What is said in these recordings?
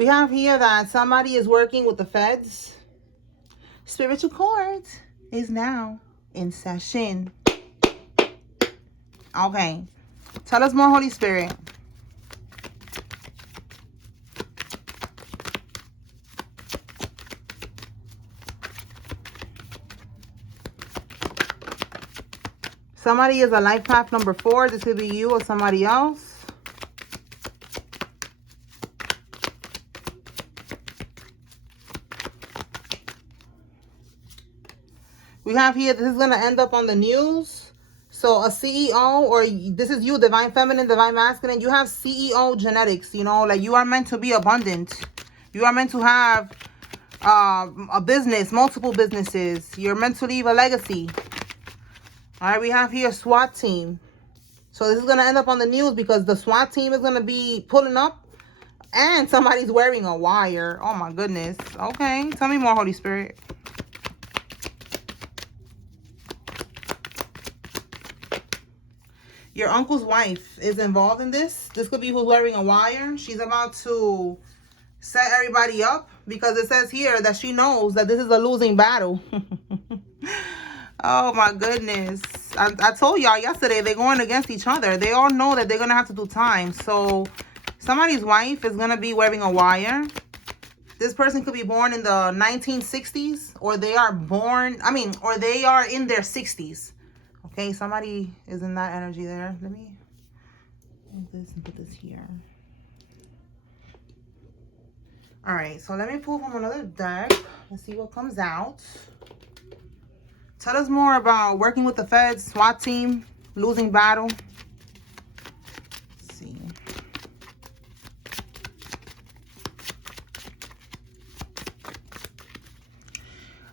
We have here that somebody is working with the feds. Spiritual court is now in session. Okay. Tell us more, Holy Spirit. Somebody is a life path number 4. This could be you or somebody else. We have here, this is going to end up on the news. So a CEO, or this is you, divine feminine, divine masculine. You have CEO genetics, you know, like you are meant to be abundant. You are meant to have a business, multiple businesses. You're meant to leave a legacy. All right, we have here SWAT team. So this is going to end up on the news because the SWAT team is going to be pulling up and somebody's wearing a wire. Oh, my goodness. Okay, tell me more, Holy Spirit. Your uncle's wife is involved in this. This could be who's wearing a wire. She's about to set everybody up because it says here that she knows that this is a losing battle. Oh my goodness. I told y'all yesterday they're going against each other. They all know that they're going to have to do time. So somebody's wife is going to be wearing a wire. This person could be born in the 1960s, or they are born, or they are in their 60s. Okay, somebody is in that energy there. Let me move this and put this here. All right, so let me pull from another deck. Let's see what comes out. Tell us more about working with the feds, SWAT team, losing battle. Let's see.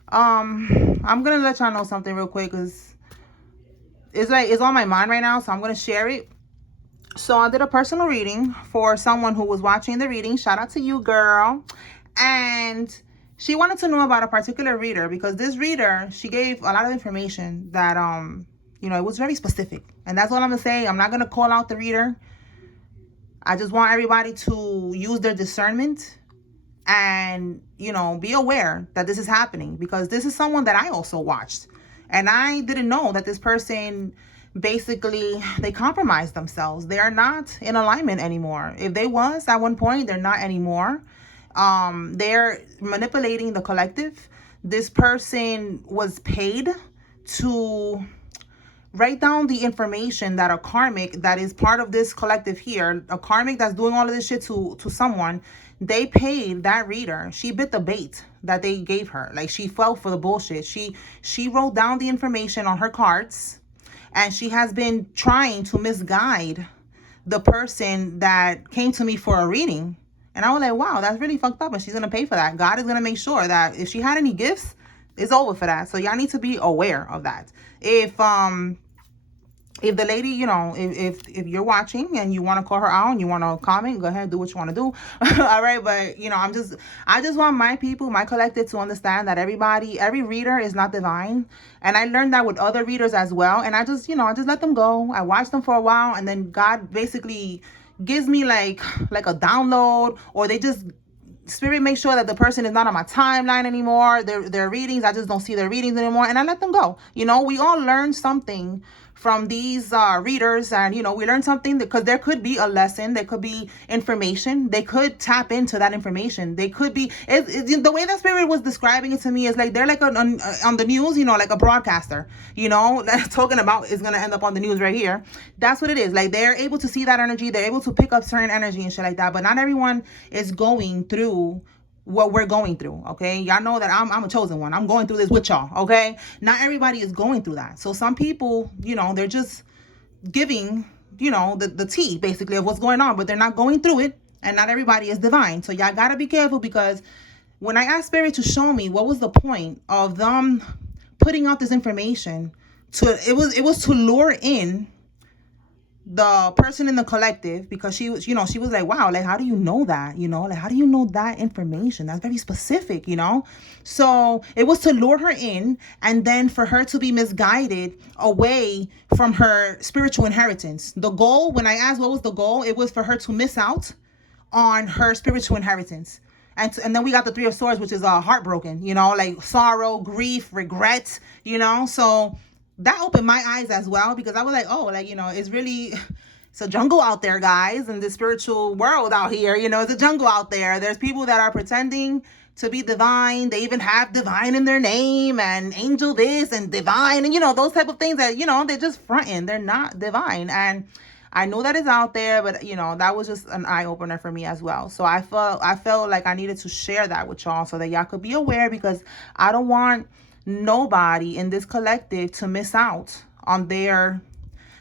I'm gonna let y'all know something real quick because it's on my mind right now, so I'm gonna share it. So I did a personal reading for someone who was watching the reading. Shout out to you, girl. And she wanted to know about a particular reader because this reader, she gave a lot of information that, it was very specific. And that's all I'm going to say. I'm not going to call out the reader. I just want everybody to use their discernment and, be aware that this is happening because this is someone that I also watched. And I didn't know that this person, basically, they compromised themselves. They are not in alignment anymore. If they was at one point, they're not anymore. They're manipulating the collective. This person was paid to write down the information that a karmic that is part of this collective here, a karmic that's doing all of this shit to someone, they paid that reader. She bit the bait that they gave her. Like, she fell for the bullshit. She wrote down the information on her cards, and she has been trying to misguide the person that came to me for a reading. And I was like, wow, that's really fucked up. And she's going to pay for that. God is going to make sure that if she had any gifts, it's over for that. So y'all need to be aware of that. If the lady, if you're watching and you want to call her out and you want to comment, go ahead, do what you want to do. All right. But, I just want my people, my collective to understand that every reader is not divine. And I learned that with other readers as well. And I just let them go. I watched them for a while. And then God basically gives me like a download, or they just spirit make sure that the person is not on my timeline anymore. Their readings, I just don't see their readings anymore, and I let them go. We all learn something from these readers, and we learn something because there could be a lesson, there could be information, they could tap into that information, they could be the way that spirit was describing it to me is like they're like on the news, like a broadcaster, talking about is gonna end up on the news right here. That's what it is. Like, they're able to see that energy, they're able to pick up certain energy and shit like that, but not everyone is going through what we're going through. Okay, y'all know that I'm a chosen one. I'm going through this with y'all. Okay, not everybody is going through that. So some people, they're just giving the tea basically of what's going on, but they're not going through it, and not everybody is divine. So y'all gotta be careful, because when I asked spirit to show me what was the point of them putting out this information, it was to lure in the person in the collective, because she was like, wow, like, how do you know that? Like, how do you know that information? That's very specific, So it was to lure her in, and then for her to be misguided away from her spiritual inheritance. The goal, when I asked what was the goal, it was for her to miss out on her spiritual inheritance. And then we got the Three of Swords, which is heartbroken, you know, like sorrow, grief, regret, you know. So that opened my eyes as well, because I was like, oh, like, you know, it's really, it's a jungle out there, guys, in the spiritual world out here. You know, it's a jungle out there. There's people that are pretending to be divine. They even have divine in their name, and angel this and divine, and, you know, those type of things that, you know, they're just fronting. They're not divine. And I know that is out there, but, you know, that was just an eye opener for me as well. So I felt like I needed to share that with y'all so that y'all could be aware, because I don't want nobody in this collective to miss out on their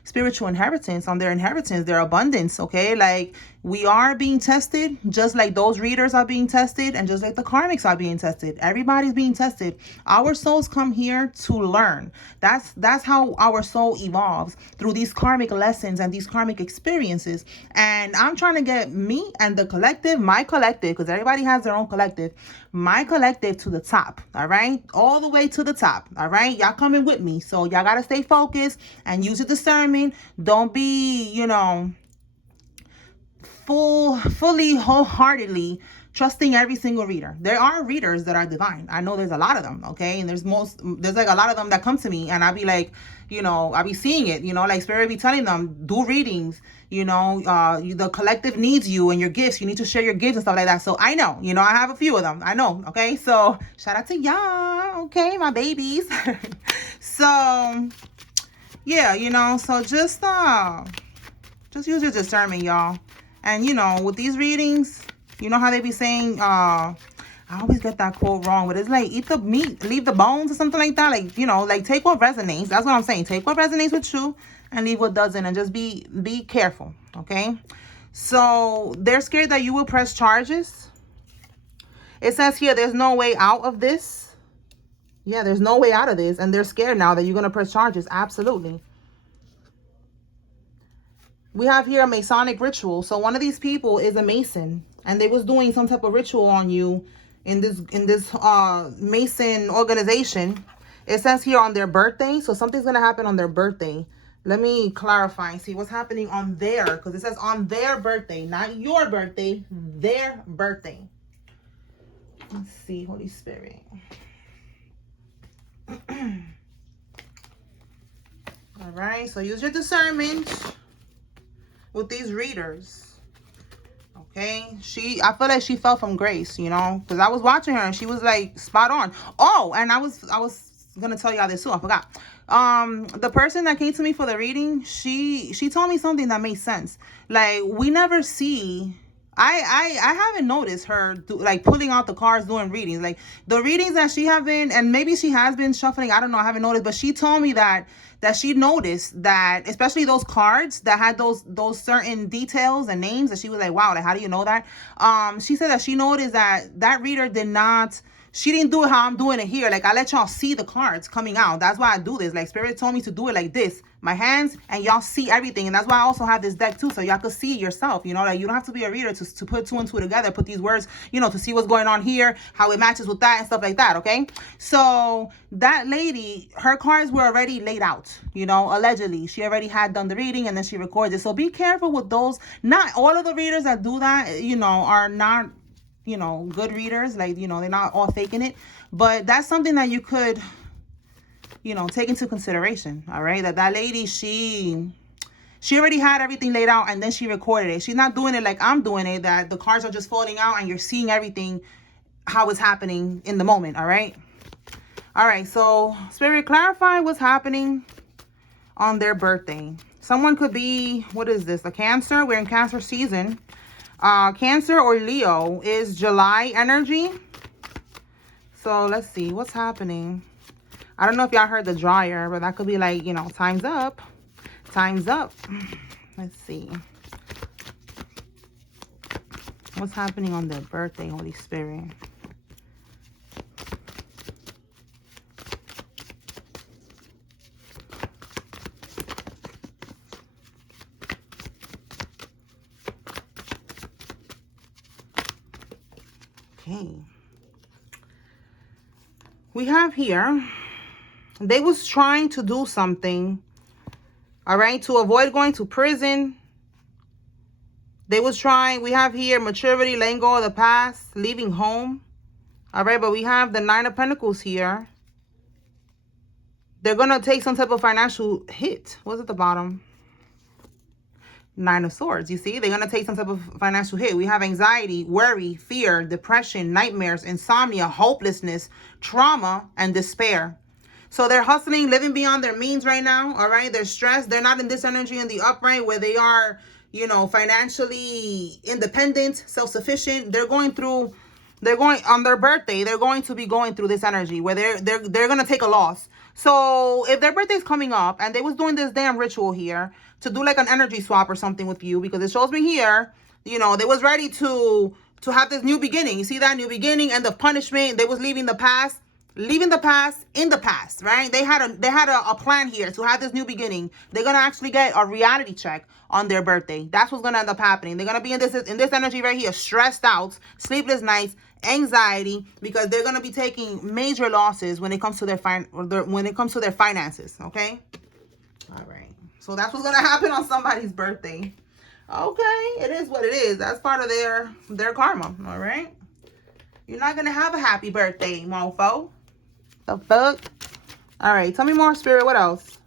spiritual inheritance, on their inheritance, their abundance. Okay, like, we are being tested, just like those readers are being tested, and just like the karmics are being tested. Everybody's being tested. Our souls come here to learn. That's how our soul evolves, through these karmic lessons and these karmic experiences. And I'm trying to get me and the collective, my collective, because everybody has their own collective, my collective, to the top. All right, all the way to the top. All right, y'all coming with me, so y'all gotta stay focused and use your discernment. Don't be, you know, fully wholeheartedly trusting every single reader. There are readers that are divine. I know there's a lot of them, okay? And there's like a lot of them that come to me, and I'll be like, you know, I'll be seeing it, you know, like Spirit be telling them, do readings, you know, the collective needs you and your gifts. You need to share your gifts and stuff like that. So I know, you know, I have a few of them. I know, okay? So shout out to y'all, okay, my babies. So yeah, you know, so just use your discernment, y'all. And, you know, with these readings, you know how they be saying, I always get that quote wrong, but it's like, eat the meat, leave the bones, or something like that. Like, you know, like, take what resonates. That's what I'm saying. Take what resonates with you and leave what doesn't, and just be careful, okay? So they're scared that you will press charges. It says here, there's no way out of this. Yeah, there's no way out of this. And they're scared now that you're going to press charges. Absolutely. We have here a Masonic ritual. So one of these people is a Mason, and they was doing some type of ritual on you in this Mason organization. It says here on their birthday. So something's going to happen on their birthday. Let me clarify and see what's happening on their, because it says on their birthday, not your birthday, their birthday. Let's see, Holy Spirit. All right, so use your discernment with these readers. Okay, I feel like she fell from grace, you know, because I was watching her and she was like spot on. Oh, and I was gonna tell y'all this too, I forgot. The person that came to me for the reading, she told me something that made sense. Like, we never see, I haven't noticed her like pulling out the cards doing readings. Like, the readings that she have been, and maybe she has been shuffling, I don't know, I haven't noticed, but she told me that she noticed that, especially those cards that had those certain details and names, that she was like, wow, like, how do you know that? She said that she noticed that reader she didn't do it how I'm doing it here. Like, I let y'all see the cards coming out. That's why I do this. Like, Spirit told me to do it like this, my hands, and y'all see everything. And that's why I also have this deck too, so y'all could see it yourself. You know, like, you don't have to be a reader to put two and two together, put these words, you know, to see what's going on here, how it matches with that and stuff like that, okay? So that lady, her cards were already laid out, you know, allegedly. She already had done the reading and then she recorded it. So be careful with those. Not all of the readers that do that, you know, are not, you know, good readers. Like, you know, they're not all faking it. But that's something that you could, you know, take into consideration. All right, that lady, she already had everything laid out and then she recorded it. She's not doing it like I'm doing it, that the cards are just folding out and you're seeing everything how it's happening in the moment. All right, so Spirit, clarify what's happening on their birthday. Someone could be, what is this, a Cancer? We're in Cancer season. Cancer or Leo is July energy. So let's see what's happening. I don't know if y'all heard the dryer, but that could be like, you know, time's up. Time's up. Let's see. What's happening on their birthday, Holy Spirit? Okay. We have here, they was trying to do something, all right, to avoid going to prison They was trying, we have here maturity, letting go of the past, leaving home. All right, but we have the Nine of Pentacles here. They're going to take some type of financial hit. What's at the bottom? Nine of Swords. You see, they're going to take some type of financial hit. We have anxiety, worry, fear, depression, nightmares, insomnia, hopelessness, trauma, and despair. So they're hustling, living beyond their means right now. All right. They're stressed. They're not in this energy in the upright where they are, you know, financially independent, self-sufficient. They're going on their birthday. They're going to be going through this energy where they're going to take a loss. So if their birthday's coming up and they was doing this damn ritual here to do like an energy swap or something with you, because it shows me here, you know, they was ready to have this new beginning. You see that new beginning, end of punishment. They was leaving the past in the past, right? They had a plan here to have this new beginning. They're gonna actually get a reality check on their birthday. That's what's gonna end up happening. They're gonna be in this energy right here, stressed out, sleepless nights, anxiety, because they're gonna be taking major losses when it comes to their finances. Okay, all right. So that's what's gonna happen on somebody's birthday. Okay, it is what it is. That's part of their karma. All right. You're not gonna have a happy birthday, mofo. The fuck? All right, tell me more, Spirit. What else?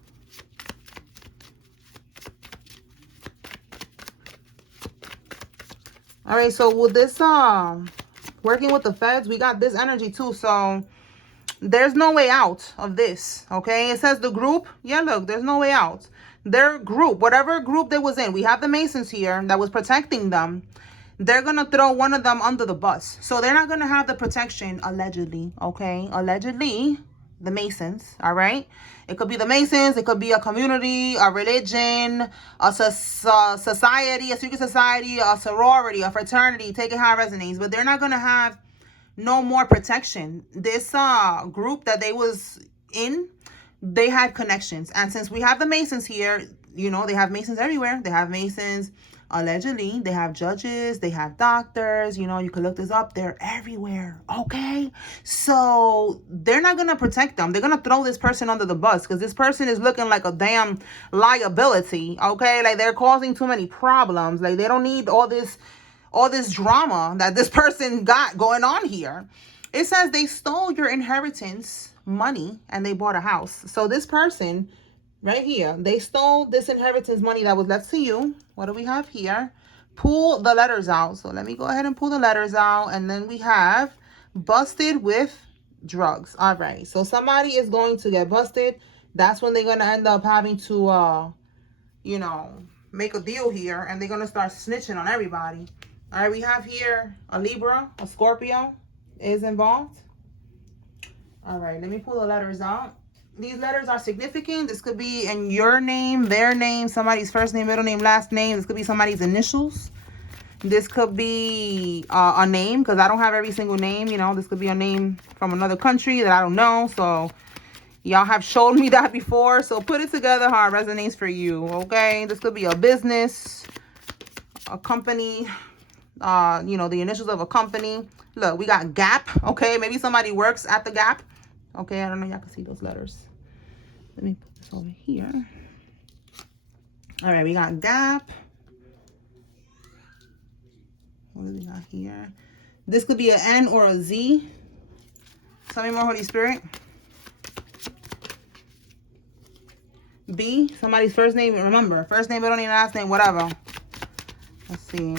All right, so with this working with the feds, we got this energy too. So there's no way out of this. Okay, it says the group. Yeah, look, there's no way out. Their group, whatever group they was in, we have the Masons here that was protecting them. They're going to throw one of them under the bus. So they're not going to have the protection, allegedly, okay? Allegedly, the Masons, all right? It could be the Masons. It could be a community, a religion, a society, a secret society, a sorority, a fraternity. Take it how it resonates. But they're not going to have no more protection. This group that they was in, they had connections. And since we have the Masons here, you know, they have Masons everywhere. They have Masons. Allegedly, they have judges, they have doctors, you know, you can look this up. They're everywhere, okay? So they're not going to protect them. They're going to throw this person under the bus because this person is looking like a damn liability, okay? Like they're causing too many problems. Like they don't need all this drama that this person got going on here. It says they stole your inheritance money and they bought a house. So this person right here, they stole this inheritance money that was left to you. What do we have here? Pull the letters out. So let me go ahead and pull the letters out. And then we have busted with drugs. All right. So somebody is going to get busted. That's when they're going to end up having to, you know, make a deal here. And they're going to start snitching on everybody. All right. We have here a Libra, a Scorpio is involved. All right. Let me pull the letters out. These letters are significant. This could be in your name, their name, somebody's first name, middle name, last name. This could be somebody's initials. This could be a name, because I don't have every single name. You know, this could be a name from another country that I don't know. So y'all have showed me that before. So put it together how it resonates for you, okay? This could be a business, a company, you know, the initials of a company. Look, we got Gap, okay? Maybe somebody works at the Gap. Okay, I don't know. Y'all can see those letters. Let me put this over here. All right, we got Gap. What do we got here? This could be an N or a Z. Tell me more, Holy Spirit. B, somebody's first name. Remember, first name, middle name, last name, whatever. Let's see.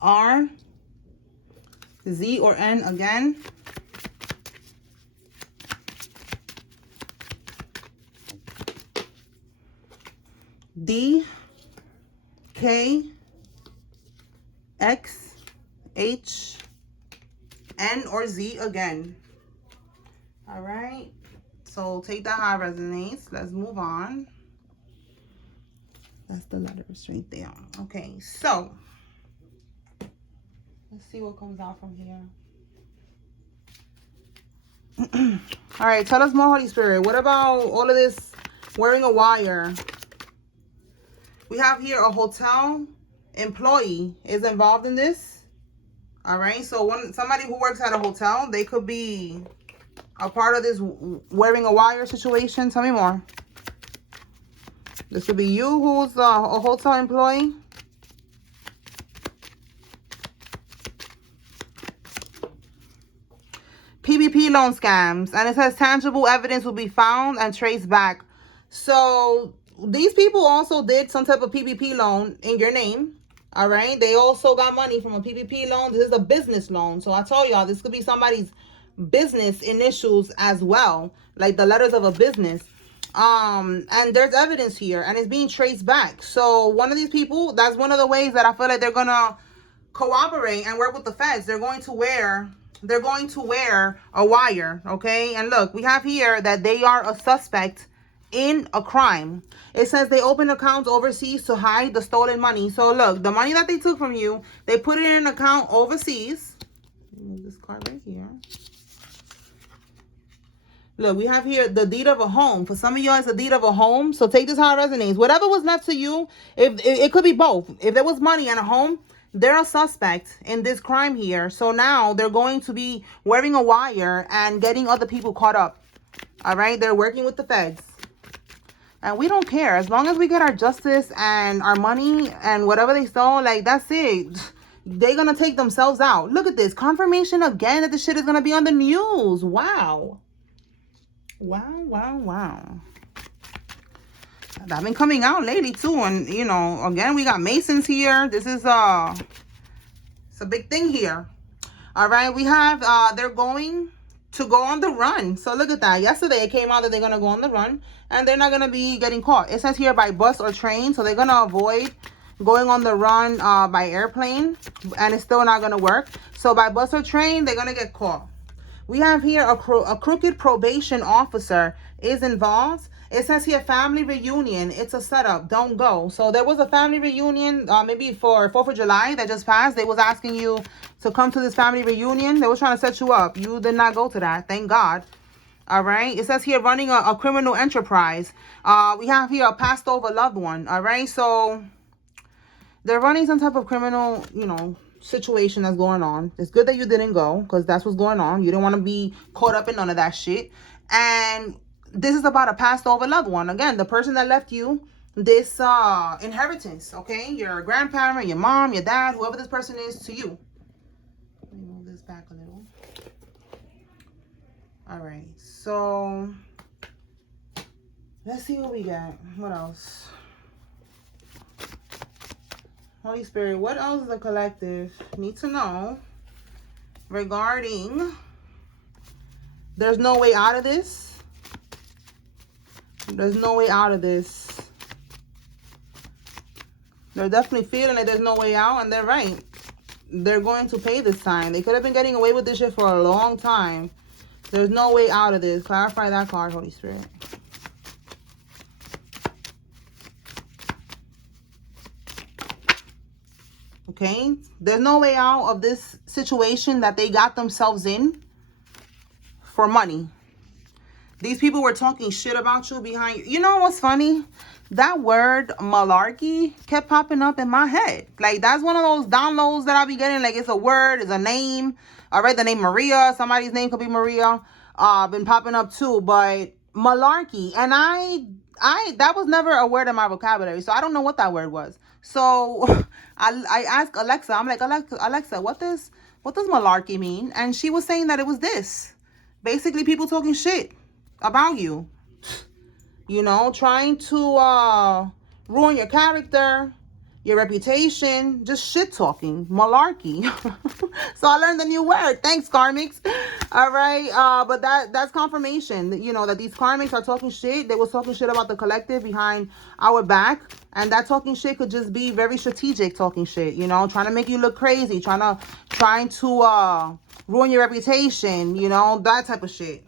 R, Z or N again. D, K, X, H, N or Z again. All right. So take that how it resonates. Let's move on. That's the letters right there. Okay, so let's see what comes out from here. All right, tell us more, Holy Spirit. What about all of this wearing a wire? We have here a hotel employee is involved in this. All right, so somebody who works at a hotel, they could be a part of this wearing a wire situation. Tell me more. This could be you who's a hotel employee. PPP loan scams. And it says tangible evidence will be found and traced back. So these people also did some type of PPP loan in your name. All right. They also got money from a PPP loan. This is a business loan. So I told y'all this could be somebody's business initials as well, like the letters of a business. And there's evidence here and it's being traced back. So one of these people, that's one of the ways that I feel like they're gonna cooperate and work with the feds. They're going to wear a wire. Okay. And look, we have here that they are a suspect in a crime. It says they opened accounts overseas to hide the stolen money. So look, the money that they took from you, they put it in an account overseas. Move this card right here. Look, we have here the deed of a home. For some of y'all, it's a deed of a home. So take this how it resonates. Whatever was left to you, if it could be both. If there was money and a home, they're a suspect in this crime here. So now they're going to be wearing a wire and getting other people caught up. All right? They're working with the feds. And we don't care. As long as we get our justice and our money and whatever they stole, like, that's it. They're going to take themselves out. Look at this. Confirmation again that this shit is going to be on the news. Wow. Wow. That's been coming out lately too. And you know, again, we got Masons here. This is it's a big thing here. All right, we have they're going to go on the run. So look at that. Yesterday it came out that they're gonna go on the run and they're not gonna be getting caught. It says here by bus or train, so they're gonna avoid going on the run by airplane, and it's still not gonna work. So by bus or train, they're gonna get caught. We have here a crooked probation officer is involved. It says here family reunion. It's a setup. Don't go. So there was a family reunion maybe for 4th of July that just passed. They was asking you to come to this family reunion. They was trying to set you up. You did not go to that. Thank God. All right. It says here running a criminal enterprise. We have here a passed over loved one. All right. So they're running some type of criminal, you know, situation that's going on. It's good that you didn't go because that's what's going on. You don't want to be caught up in none of that shit. And this is about a passed over loved one. Again, the person that left you this inheritance. Okay, your grandparent, your mom, your dad, whoever this person is to you. Let me move this back a little. All right, so let's see what we got. What else? Holy Spirit, what else does the collective need to know regarding there's no way out of this? There's no way out of this. They're definitely feeling like there's no way out, and they're right. They're going to pay this time. They could have been getting away with this shit for a long time. There's no way out of this. Clarify that card, Holy Spirit. Okay, there's no way out of this situation that they got themselves in for money. These people were talking shit about you behind you. You know what's funny? That word malarkey kept popping up in my head. Like, that's one of those downloads that I'll be getting. Like, it's a word, it's a name. All right, the name Maria. Somebody's name could be Maria. Been popping up too. But malarkey. And I that was never a word in my vocabulary. So I don't know what that word was. So I asked Alexa. I'm like, Alexa, what does malarkey mean? And she was saying that it was this. Basically, people talking shit about you. You know, trying to ruin your character, your reputation, just shit talking, malarkey. So I learned a new word. Thanks, karmics. All right, but that's confirmation. You know that these karmics are talking shit. They was talking shit about the collective behind our back, and that talking shit could just be very strategic talking shit. You know, trying to make you look crazy, trying to ruin your reputation. You know, that type of shit.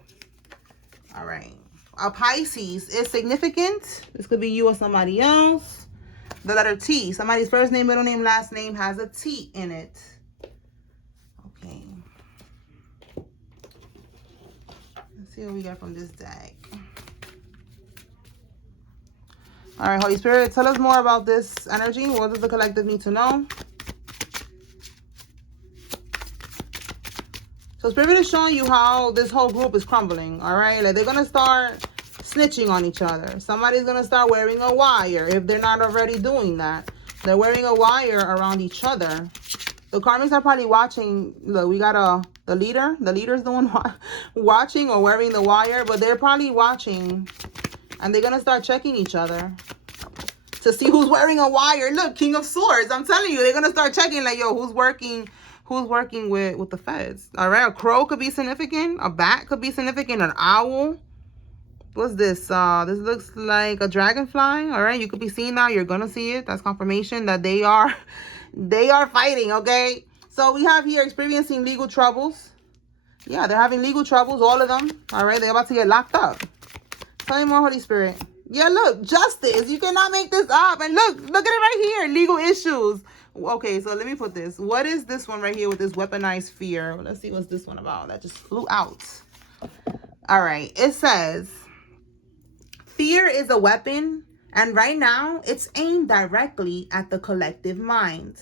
All right. A Pisces is significant. This could be you or somebody else. The letter T. Somebody's first name, middle name, last name has a T in it. Okay. Let's see what we got from this deck. All right, Holy Spirit, tell us more about this energy. What does the collective need to know? So Spirit is showing you how this whole group is crumbling. All right, like they're gonna start snitching on each other. Somebody's going to start wearing a wire if they're not already doing that. They're wearing a wire around each other. The karmics are probably watching. Look, we got the leader. The leader's the one watching or wearing the wire, but they're probably watching, and they're going to start checking each other to see who's wearing a wire. Look, King of Swords. I'm telling you, they're going to start checking like, yo, who's working with the feds. All right, a crow could be significant. A bat could be significant. An owl. What's this? This looks like a dragonfly. All right, you could be seeing that. You're gonna see it. That's confirmation that they are fighting. Okay, so we have here experiencing legal troubles. Yeah, they're having legal troubles, all of them. All right, they're about to get locked up. Tell me more, Holy Spirit. Yeah, look, justice. You cannot make this up. And look at it right here. Legal issues. Okay, so let me put this. What is this one right here with this weaponized fear? Let's see what's this one about. That just flew out. All right, it says, fear is a weapon, and right now it's aimed directly at the collective mind.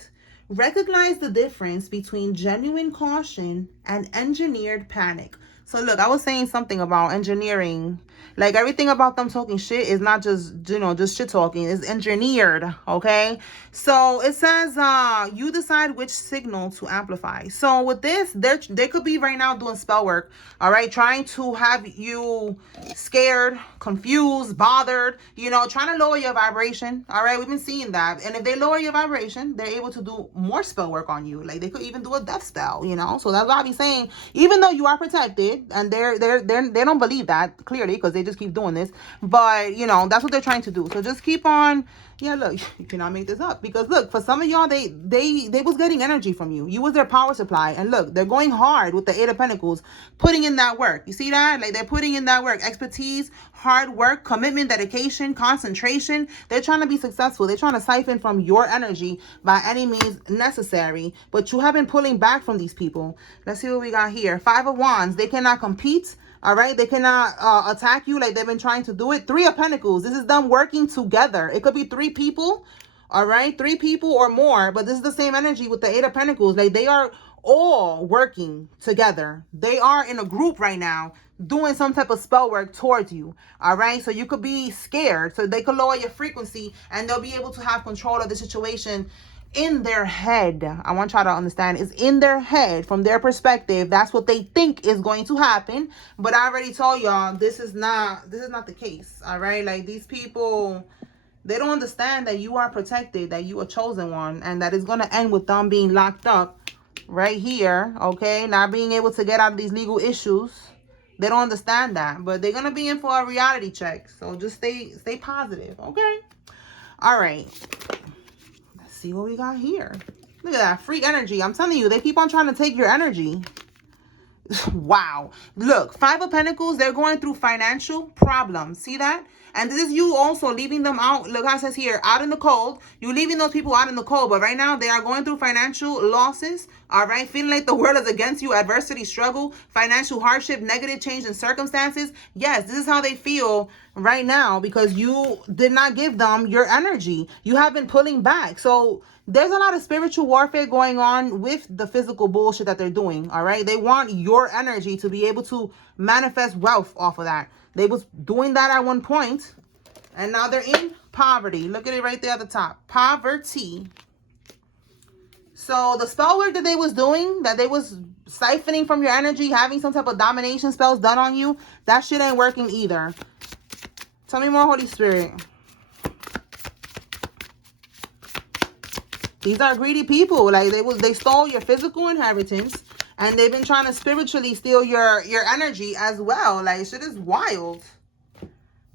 Recognize the difference between genuine caution and engineered panic. So look, I was saying something about engineering. Like everything about them talking shit is not just, just shit talking. It's engineered, okay? So it says you decide which signal to amplify. So with this, they could be right now doing spell work, all right? Trying to have you scared, confused, bothered, trying to lower your vibration, all right? We've been seeing that. And if they lower your vibration, they're able to do more spell work on you. Like they could even do a death spell, So that's why I be saying, even though you are protected, and they don't believe that clearly because they just keep doing this, but that's what they're trying to do. So just keep on. Yeah, look, you cannot make this up, because look, for some of y'all, they was getting energy from you. You was their power supply, and look, they're going hard with the Eight of Pentacles, putting in that work. You see that? Like they're putting in that work, expertise, hard work, commitment, dedication, concentration. They're trying to be successful. They're trying to siphon from your energy by any means necessary, but you have been pulling back from these people. Let's see what we got here. Five of Wands. They cannot compete. All right, they cannot attack you like they've been trying to do it. Three of Pentacles. This is them working together. It could be three people. All right, three people or more, but this is the same energy with the Eight of Pentacles. Like they are all working together. They are in a group right now doing some type of spell work towards you. All right, so you could be scared, so they could lower your frequency and they'll be able to have control of the situation in their head. I want y'all to understand, it's in their head. From their perspective, that's what they think is going to happen. But I already told y'all this is not the case. All right, like these people, they don't understand that you are protected, that you are chosen one, and that it's going to end with them being locked up right here. Okay, not being able to get out of these legal issues. They don't understand that, but they're going to be in for a reality check. So just stay positive. Okay. All right. See what we got here. Look at that free energy. I'm telling you, they keep on trying to take your energy. Wow. Look, Five of Pentacles, they're going through financial problems. See that? And this is you also leaving them out. Look how it says here, out in the cold. You're leaving those people out in the cold. But right now, they are going through financial losses. All right. Feeling like the world is against you. Adversity, struggle, financial hardship, negative change in circumstances. Yes, this is how they feel right now because you did not give them your energy. You have been pulling back. So there's a lot of spiritual warfare going on with the physical bullshit that they're doing. All right. They want your energy to be able to manifest wealth off of that. They was doing that at one point, and now they're in poverty. Look at it right there at the top. Poverty. So the spell work that they was doing, that they was siphoning from your energy, having some type of domination spells done on you, that shit ain't working either. Tell me more, Holy Spirit. These are greedy people. Like they stole your physical inheritance. And they've been trying to spiritually steal your energy as well. Like, shit is wild.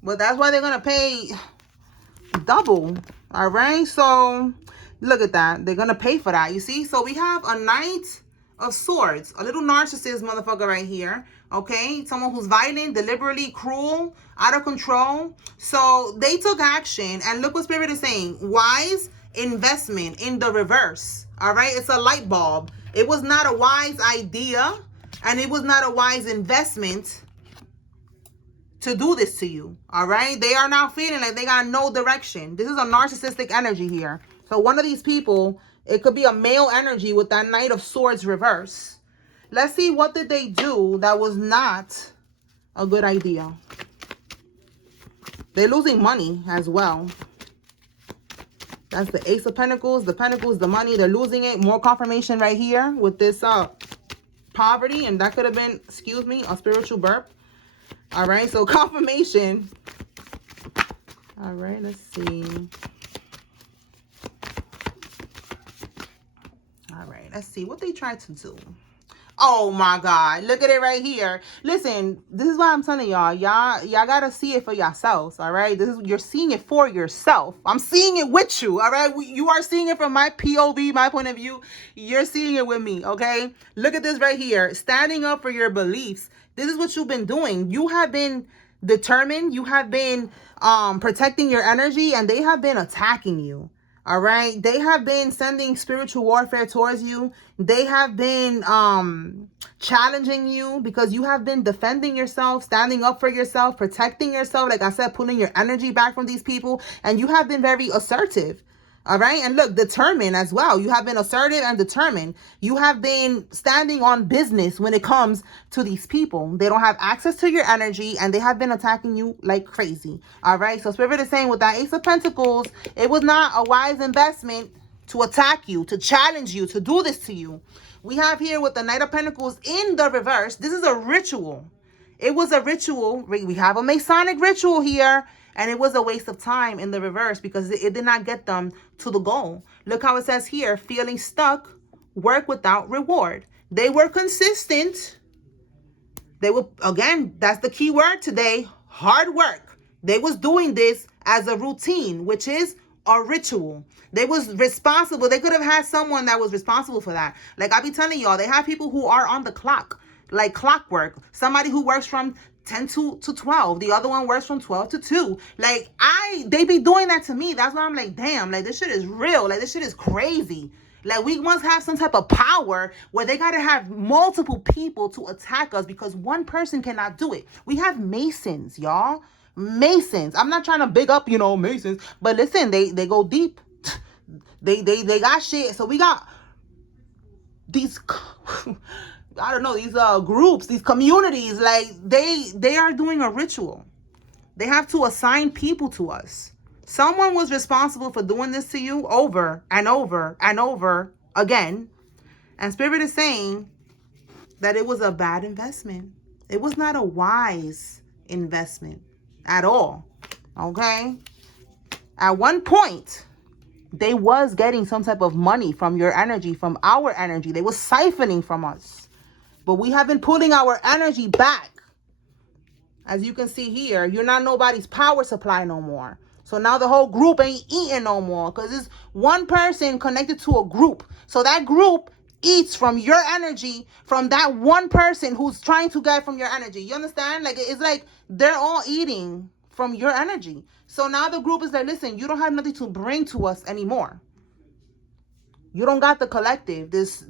But that's why they're going to pay double. All right? So, look at that. They're going to pay for that. You see? So, we have a Knight of Swords. A little narcissist motherfucker right here. Okay? Someone who's violent, deliberately cruel, out of control. So, they took action. And look what Spirit is saying. Wise investment in the reverse. All right? It's a light bulb. It was not a wise idea, and it was not a wise investment to do this to you, all right? They are now feeling like they got no direction. This is a narcissistic energy here. So one of these people, it could be a male energy with that Knight of Swords reverse. Let's see, what did they do that was not a good idea? They're losing money as well. That's the Ace of Pentacles. The Pentacles, the money, they're losing it. More confirmation right here with this poverty. And that could have been, excuse me, a spiritual burp. All right, so confirmation. All right, let's see. All right, let's see what they tried to do. Oh my God, look at it right here. Listen, this is why I'm telling y'all, y'all gotta see it for yourselves. All right, you're seeing it for yourself. I'm seeing it with you. All right, you are seeing it from my POV, my point of view. You're seeing it with me. Okay, look at this right here. Standing up for your beliefs. This is what you've been doing. You have been determined. You have been protecting your energy, and they have been attacking you. All right. They have been sending spiritual warfare towards you. They have been challenging you because you have been defending yourself, standing up for yourself, protecting yourself. Like I said, pulling your energy back from these people. And you have been very assertive. All right. And look, determined as well. You have been assertive and determined. You have been standing on business when it comes to these people. They don't have access to your energy and they have been attacking you like crazy. All right. So Spirit is saying with that Ace of Pentacles, it was not a wise investment to attack you, to challenge you, to do this to you. We have here with the Knight of Pentacles in the reverse. This is a ritual. It was a ritual. We have a Masonic ritual here. And it was a waste of time in the reverse because it did not get them to the goal. Look how it says here, feeling stuck, work without reward. They were consistent. They were, again, that's the key word today, hard work. They was doing this as a routine, which is a ritual. They was responsible. They could have had someone that was responsible for that. Like I be telling y'all, they have people who are on the clock, like clockwork. Somebody who works from 10 to 12. The other one works from 12 to 2. Like, they be doing that to me. That's why I'm like, damn, like, this shit is real. Like, this shit is crazy. Like, we must have some type of power where they got to have multiple people to attack us because one person cannot do it. We have Masons, y'all. Masons. I'm not trying to big up, Masons. But listen, they go deep. They got shit. So we got these... I don't know, these groups, these communities, like they are doing a ritual. They have to assign people to us. Someone was responsible for doing this to you over and over and over again. And Spirit is saying that it was a bad investment. It was not a wise investment at all. Okay? At one point, they was getting some type of money from your energy, from our energy. They was siphoning from us. But we have been pulling our energy back. As you can see here, you're not nobody's power supply no more. So now the whole group ain't eating no more because it's one person connected to a group. So that group eats from your energy, from that one person who's trying to get from your energy. You understand? Like, it's like they're all eating from your energy. So now the group is like, listen, you don't have nothing to bring to us anymore. You don't got the collective, this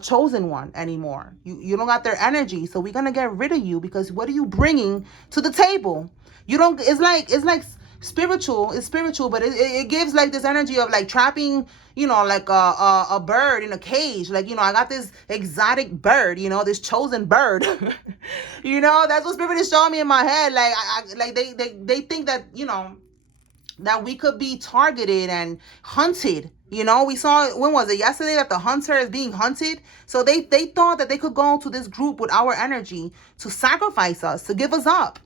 chosen one anymore. You don't got their energy. So we're going to get rid of you because what are you bringing to the table? You don't, it's like spiritual. It's spiritual, but it gives like this energy of like trapping, like a bird in a cage. Like, I got this exotic bird, this chosen bird. That's what Spirit is showing me in my head. Like, they think that, that we could be targeted and hunted. We saw, when was it, yesterday, that the hunter is being hunted. So they thought that they could go to this group with our energy to sacrifice us, to give us up.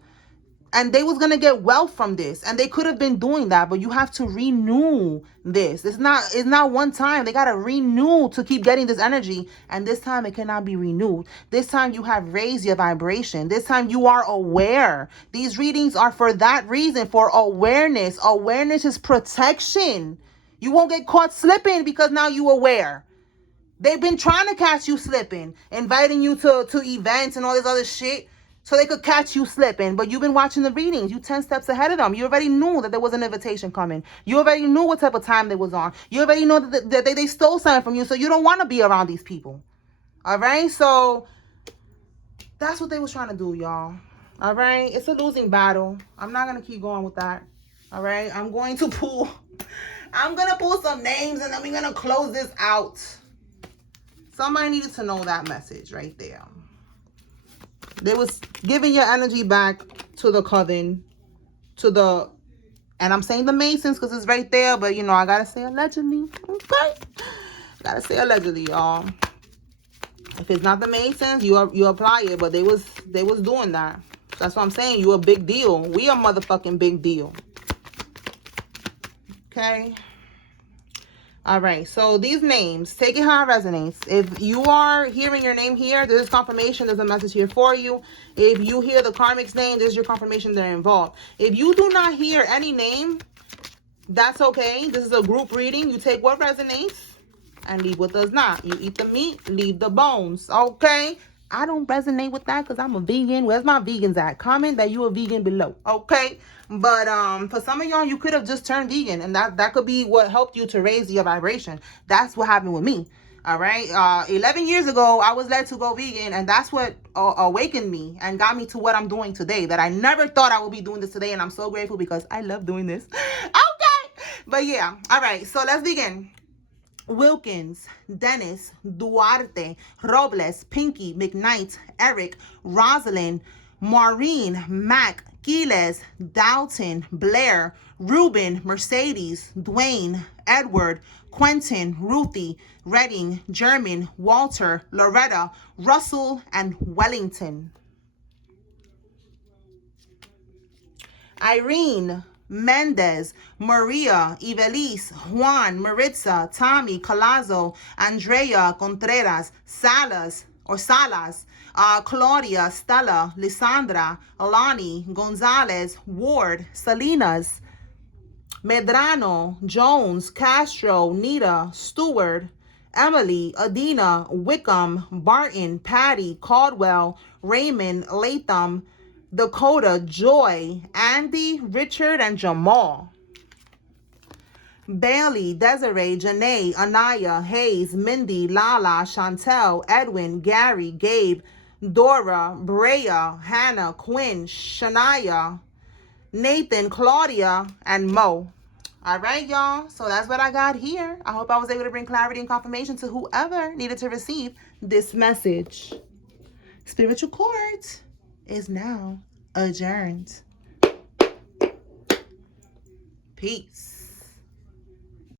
And they was going to get wealth from this. And they could have been doing that, but you have to renew this. It's not one time. They got to renew to keep getting this energy. And this time it cannot be renewed. This time you have raised your vibration. This time you are aware. These readings are for that reason, for awareness. Awareness is protection. You won't get caught slipping because now you're aware. They've been trying to catch you slipping, inviting you to events and all this other shit so they could catch you slipping. But you've been watching the readings. You 10 steps ahead of them. You already knew that there was an invitation coming. You already knew what type of time they was on. You already know that they stole something from you, so you don't want to be around these people. All right? So that's what they was trying to do, y'all. All right? It's a losing battle. I'm not going to keep going with that. All right? I'm going to pull some names and then we're going to close this out. Somebody needed to know that message right there. They was giving your energy back to the coven, to the And I'm saying the Masons because it's right there, but, you know, I got to say allegedly. Okay? Got to say allegedly, y'all. If it's not the Masons, you apply it, but they was doing that. That's what I'm saying. You a big deal. We a motherfucking big deal. Okay? All right, so these names, take it how it resonates. If you are hearing your name here, this is confirmation. There's a message here for you. If you hear the karmic's name, this is your confirmation they're involved. If you do not hear any name, that's okay. This is a group reading. You take what resonates and leave what does not. You eat the meat, leave the bones, okay? I don't resonate with that because I'm a vegan. Where's my vegans at? Comment that you a vegan below, okay? But for some of y'all, you could have just turned vegan, and that could be what helped you to raise your vibration. That's what happened with me, all right? 11 years ago, I was led to go vegan, and that's what awakened me and got me to what I'm doing today, that I never thought I would be doing this today, and I'm so grateful because I love doing this, okay? But yeah, all right, so let's begin. Wilkins, Dennis, Duarte, Robles, Pinky, McKnight, Eric, Rosalind, Maureen, Mac, Giles, Dalton, Blair, Ruben, Mercedes, Dwayne, Edward, Quentin, Ruthie, Redding, German, Walter, Loretta, Russell, and Wellington. Irene, Mendez, Maria, Ivelisse, Juan, Maritza, Tommy, Colazo, Andrea, Contreras, Salas, Claudia, Stella, Lisandra, Alani, Gonzalez, Ward, Salinas, Medrano, Jones, Castro, Nita, Stewart, Emily, Adina, Wickham, Barton, Patty, Caldwell, Raymond, Latham, Dakota, Joy, Andy, Richard, and Jamal. Bailey, Desiree, Janae, Anaya, Hayes, Mindy, Lala, Chantel, Edwin, Gary, Gabe, Dora, Brea, Hannah, Quinn, Shania, Nathan, Claudia, and Mo. All right, y'all. So that's what I got here. I hope I was able to bring clarity and confirmation to whoever needed to receive this message. Spiritual Court is now adjourned. Peace.